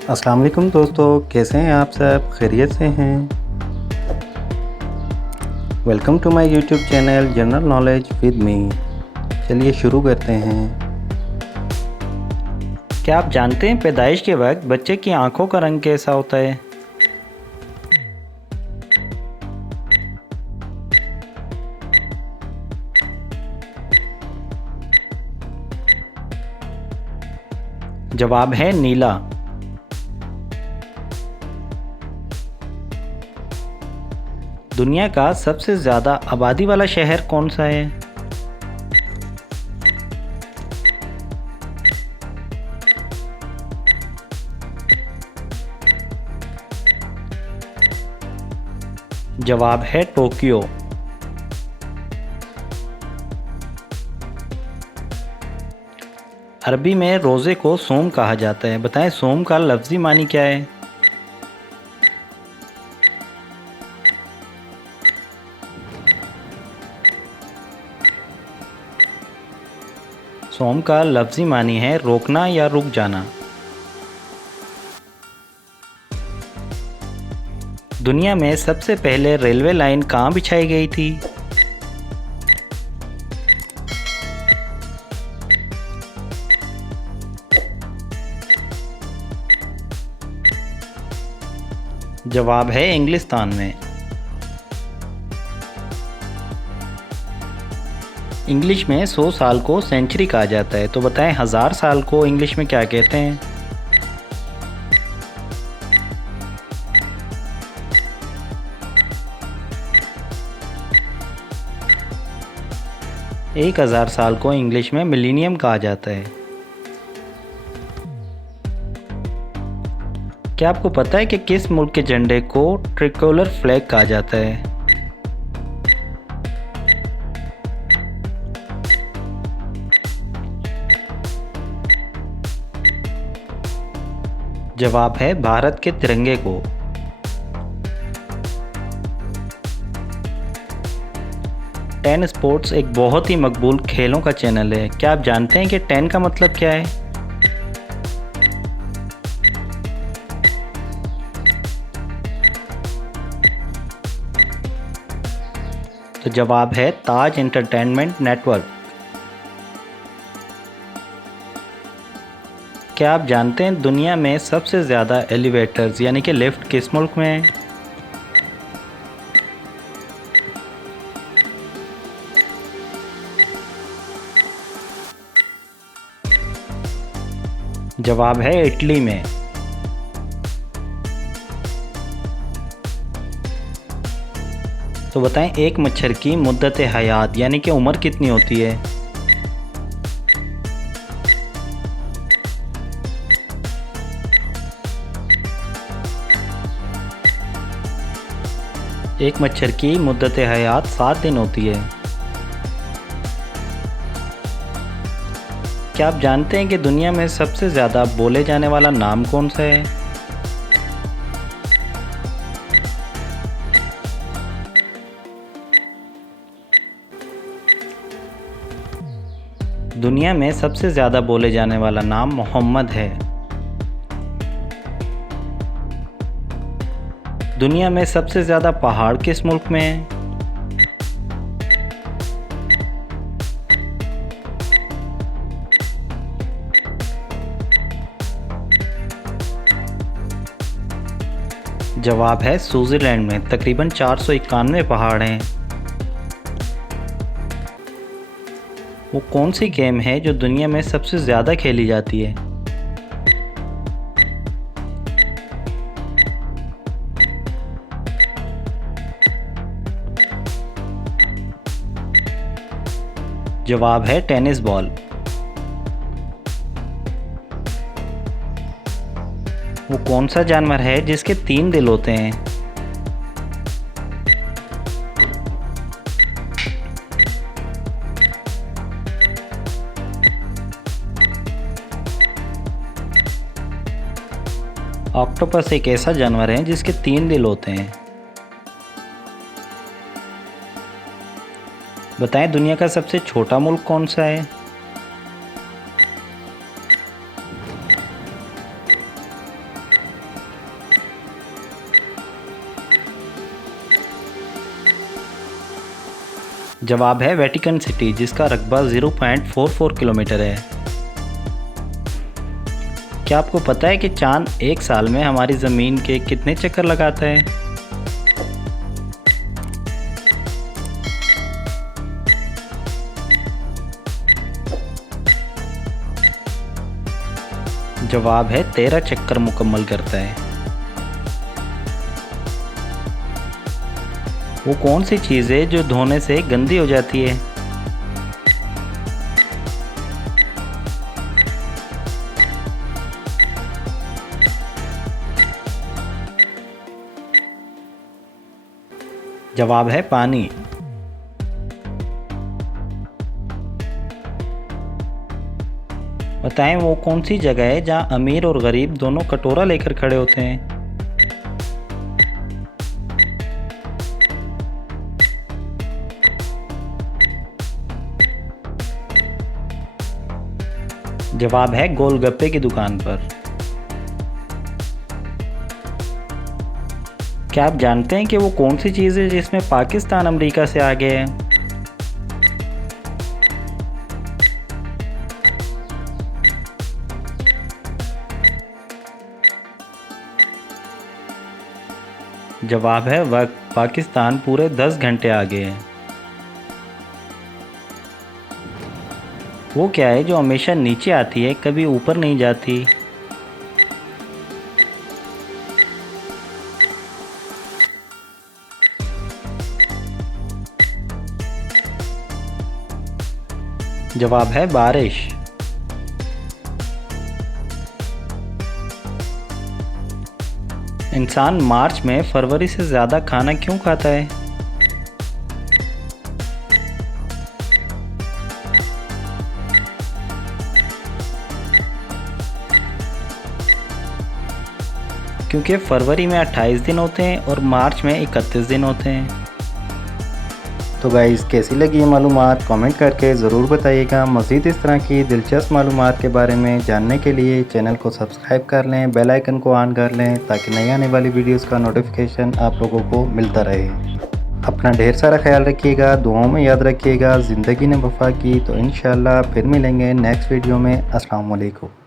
अस्सलाम वालेकुम दोस्तों, कैसे हैं आप सब? खैरियत से हैं? Welcome to my YouTube channel general knowledge with me. चलिए शुरू करते हैं। क्या आप जानते हैं पैदाइश के वक्त बच्चे की आंखों का रंग कैसा होता है? जवाब है नीला। दुनिया का सबसे ज़्यादा आबादी वाला शहर कौन सा है? जवाब है टोक्यो। अरबी में रोज़े को सोम कहा जाता है। बताएं सोम का लफ्ज़ी मानी क्या है? सोम का लफ्ज़ी मानी है रोकना या रुक जाना। दुनिया में सबसे पहले रेलवे लाइन कहाँ बिछाई गई थी? जवाब है इंग्लिस्तान में। इंग्लिश में 100 साल को सेंचुरी कहा जाता है। तो बताएं 1000 साल को इंग्लिश में क्या कहते हैं? एक 1000 साल को इंग्लिश में मिलीनियम कहा जाता है। क्या आपको पता है कि किस मुल्क के झंडे को ट्रिकोलर फ्लैग कहा जाता है? जवाब है भारत के तिरंगे को। टेन स्पोर्ट्स एक बहुत ही मकबूल खेलों का चैनल है। क्या आप जानते हैं कि टेन का मतलब क्या है? तो जवाब है ताज एंटरटेनमेंट नेटवर्क। क्या आप जानते हैं दुनिया में सबसे ज़्यादा एलिवेटर्स यानी कि लिफ्ट किस मुल्क में है? जवाब है इटली में। तो बताएं एक मच्छर की मुद्दत हयात यानी कि उम्र कितनी होती है? एक मच्छर की मुद्दत हयात 7 दिन होती है। क्या आप जानते हैं कि दुनिया में सबसे ज़्यादा बोले जाने वाला नाम कौन सा है? दुनिया में सबसे ज़्यादा बोले जाने वाला नाम मोहम्मद है। दुनिया में सबसे ज़्यादा पहाड़ किस मुल्क में है? जवाब है स्विट्ज़रलैंड में। तकरीबन 491 पहाड़ हैं। वो कौन सी गेम है जो दुनिया में सबसे ज़्यादा खेली जाती है? जवाब है टेनिस बॉल। वो कौन सा जानवर है जिसके 3 दिल होते हैं? ऑक्टोपस एक ऐसा जानवर है जिसके 3 दिल होते हैं। बताएं दुनिया का सबसे छोटा मुल्क कौन सा है? जवाब है वेटिकन सिटी, जिसका रकबा 0.44 किलोमीटर है। क्या आपको पता है कि चांद एक साल में हमारी ज़मीन के कितने चक्कर लगाता है? जवाब है 13 चक्कर मुकम्मल करता है। वो कौन सी चीज़ है जो धोने से गंदी हो जाती है? जवाब है पानी। बताएं वो कौन सी जगह है जहां अमीर और गरीब दोनों कटोरा लेकर खड़े होते हैं? जवाब है गोलगप्पे की दुकान पर। क्या आप जानते हैं कि वो कौन सी चीज़ है जिसमें पाकिस्तान अमेरिका से आगे है? जवाब है वक्त। पाकिस्तान पूरे 10 घंटे आगे है। वो क्या है जो हमेशा नीचे आती है, कभी ऊपर नहीं जाती? जवाब है बारिश। इंसान मार्च में फरवरी से ज़्यादा खाना क्यों खाता है? क्योंकि फरवरी में 28 दिन होते हैं और मार्च में 31 दिन होते हैं। तो गाइस, कैसी लगी ये मालूमात कमेंट करके ज़रूर बताइएगा। मज़ीद इस तरह की दिलचस्प मालूमात के बारे में जानने के लिए चैनल को सब्सक्राइब कर लें, बेल आइकन को ऑन कर लें ताकि नई आने वाली वीडियोस का नोटिफिकेशन आप लोगों को मिलता रहे। अपना ढेर सारा ख्याल रखिएगा, दुआओं में याद रखिएगा। ज़िंदगी ने वफ़ा की। तो इंशाअल्लाह फिर मिलेंगे नेक्स्ट वीडियो में। अस्सलाम वालेकुम।